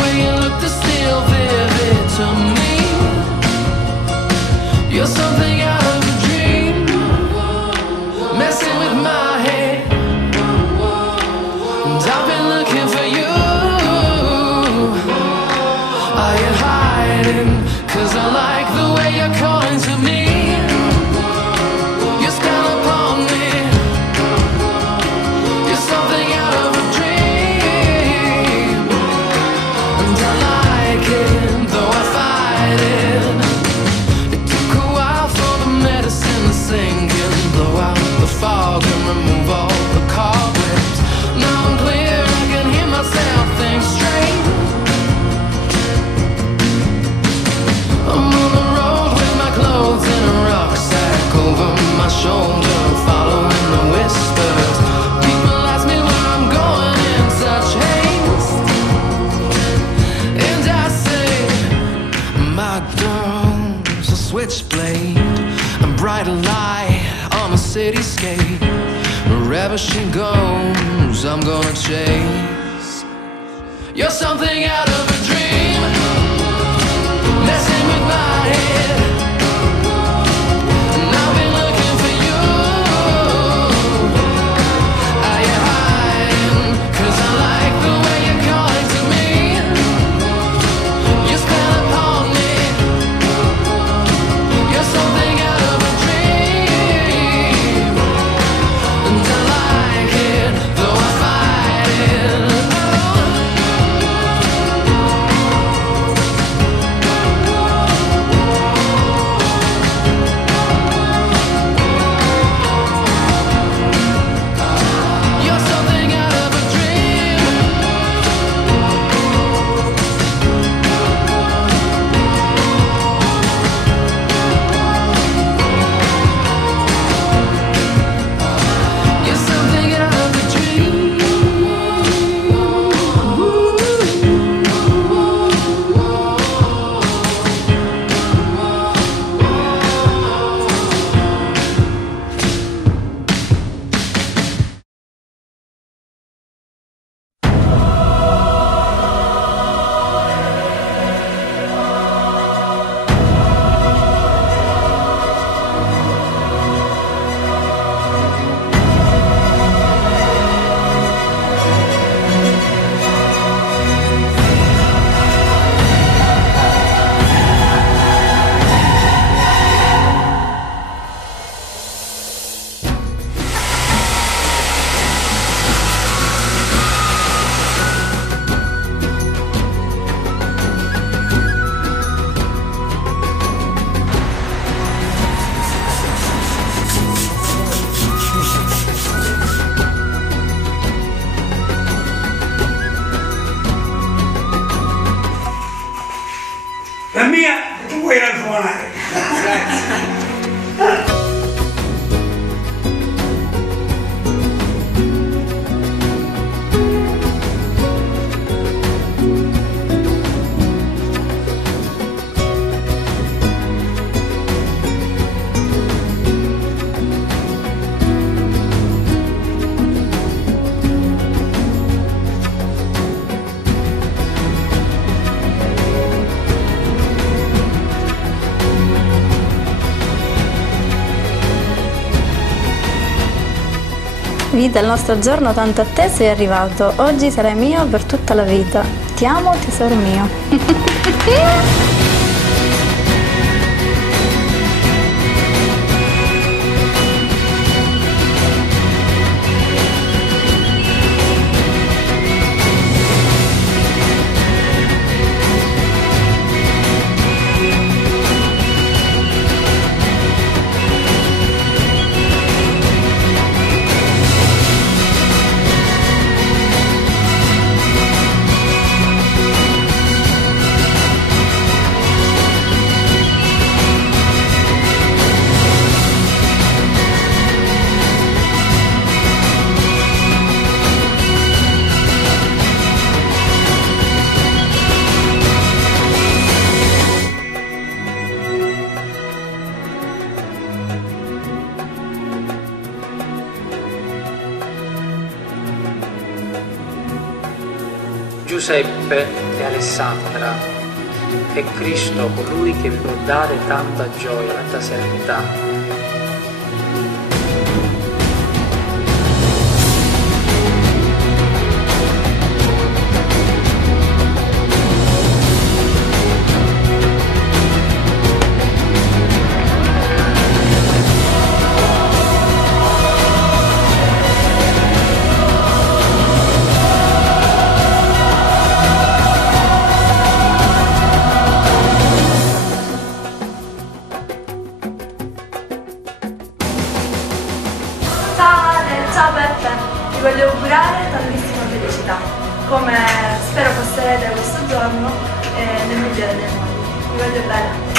way you look is still vivid to me. You're something out of a dream, messing with my head. And I've been looking for you. Are you hiding? 'Cause I like the way you're calling to me. You stand upon me. You're something out of a dream. And I like it, though I fight it. It took a while for the medicine to sink and blow out the fog and remove all the cobwebs. Now I'm clear, I can hear myself think straight. I'm on the road with my clothes in a rucksack over my shoulder, following the whispers. People ask me where I'm going in such haste, and I say, my girl's a switchblade, a bright light on a cityscape. Wherever she goes, I'm gonna chase. You're something out of a dream, messing with my head. And I've been looking for you. Are you hiding? 'Cause I like the way you're calling to me. You spell upon me. You're something out of a dream. And I like it, though I fight it. You're something out of a dream. You're something out of a dream. La mia tu puoi ragionare. Grazie. Vita, il nostro giorno tanto atteso è arrivato. Oggi sarai mio per tutta la vita. Ti amo, tesoro mio. Giuseppe e Alessandra è Cristo colui che vi può dare tanta gioia, tanta serenità. Ciao Peppe, ti voglio augurare tantissima felicità, come spero passerete questo giorno nel migliore dei modi. Ti voglio bene.